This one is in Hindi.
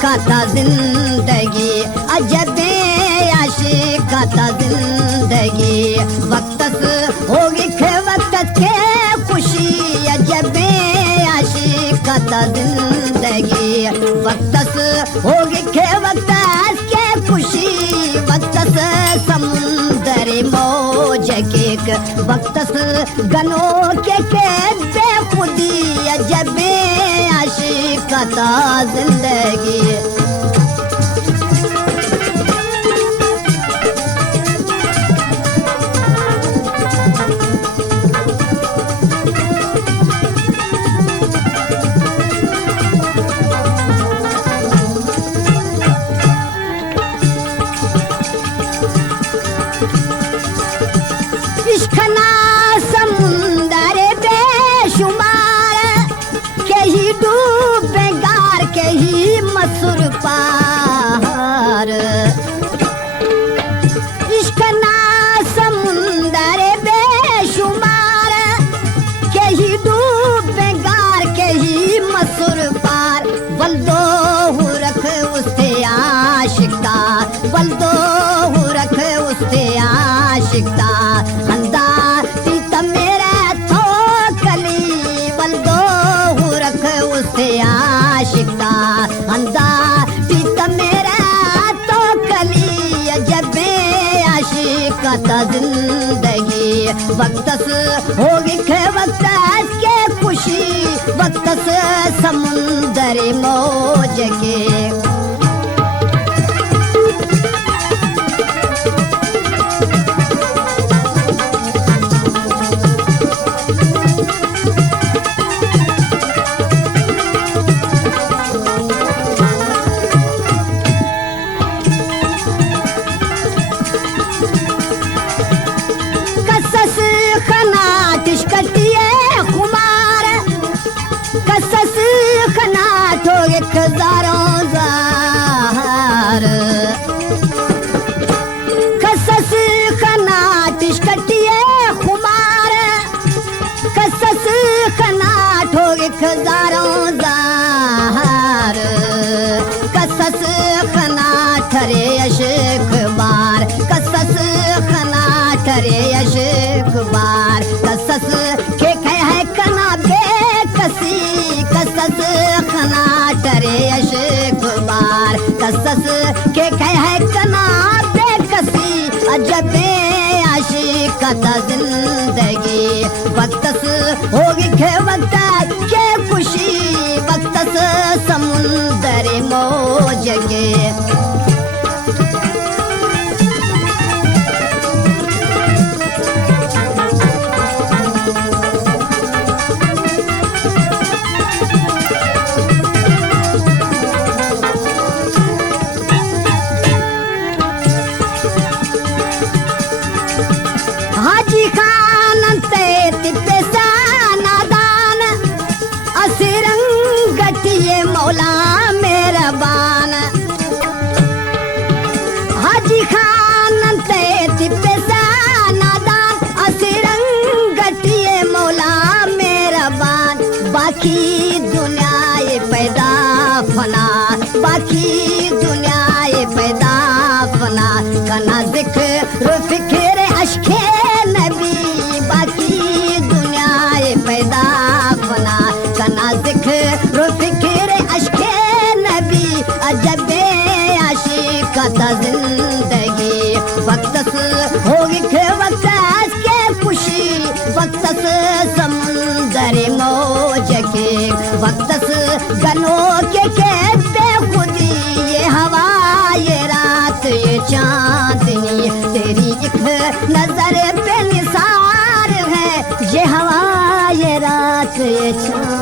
का था जिंदगी, अजब आशिक का था जिंदगी। वक्त होगी खे वक्त के खुशी, अजब आशिक का था जिंदगी। वक्त होगी खे वक्त के खुशी, वक्त समुंदरी मौज के वक्त गनों के बेखुदी, अजब आशिक का था जिंदगी। समुंदर बेशुमार के ही डूबे गार के ही मसुर पार। इश्क ना समुंदर बेशुमार के ही डूबे गार के ही मसुर पार। बल्दो रख उससे आशिकता, बल्दो रख उससे आशिकता। हंदा आशिकता अंदा पीता मेरा तो कली, अजब आशिक का था जिंदगी। वक्त होगी खे वक्त के खुशी, वक्त समुंदरी मौज के। हजारों ज़ाहर कसस खनाटिश कटिए खुमार, कसस खनाट हो एक हजारों ज़ाहर। कसस खनाट रे अशक बार, कसस खनाट रे अशक बार। कसस के है कना बेकसी, कसस खनाट रे अशक बार। कसस के है कना बेकसी, अजब आशिक का था जिंदगी। वक्त होगी खे वक्त के खुशी, वक्त समुंदरी मौज के। हाजी खान ते तिप्पे सा नादान, असिरंग गटिए मौला मेहरबान। हाजी खान ते तिप्पे सा नादान, असिरंग गटिए मौला मेहरबान। बाकी दुनिया ये पैदा फना, बाकी दुनिया ये पैदा फना। कना जिक्र फिक्र अशके नबी, बाकी दुनिया ये पैदा फना। कना जिक्र फिक्र अशके नबी, अजब आशिक का था जिंदगी। वक्त होगी खे वक्त के खुशी, वक्त समुंदरी मौज के। वक्त गनों के बेखुदी, ये हवा ये रात ये चांदनी, तेरी एक नजर पे निसार है। ये हवा ये रात ये चांदनी।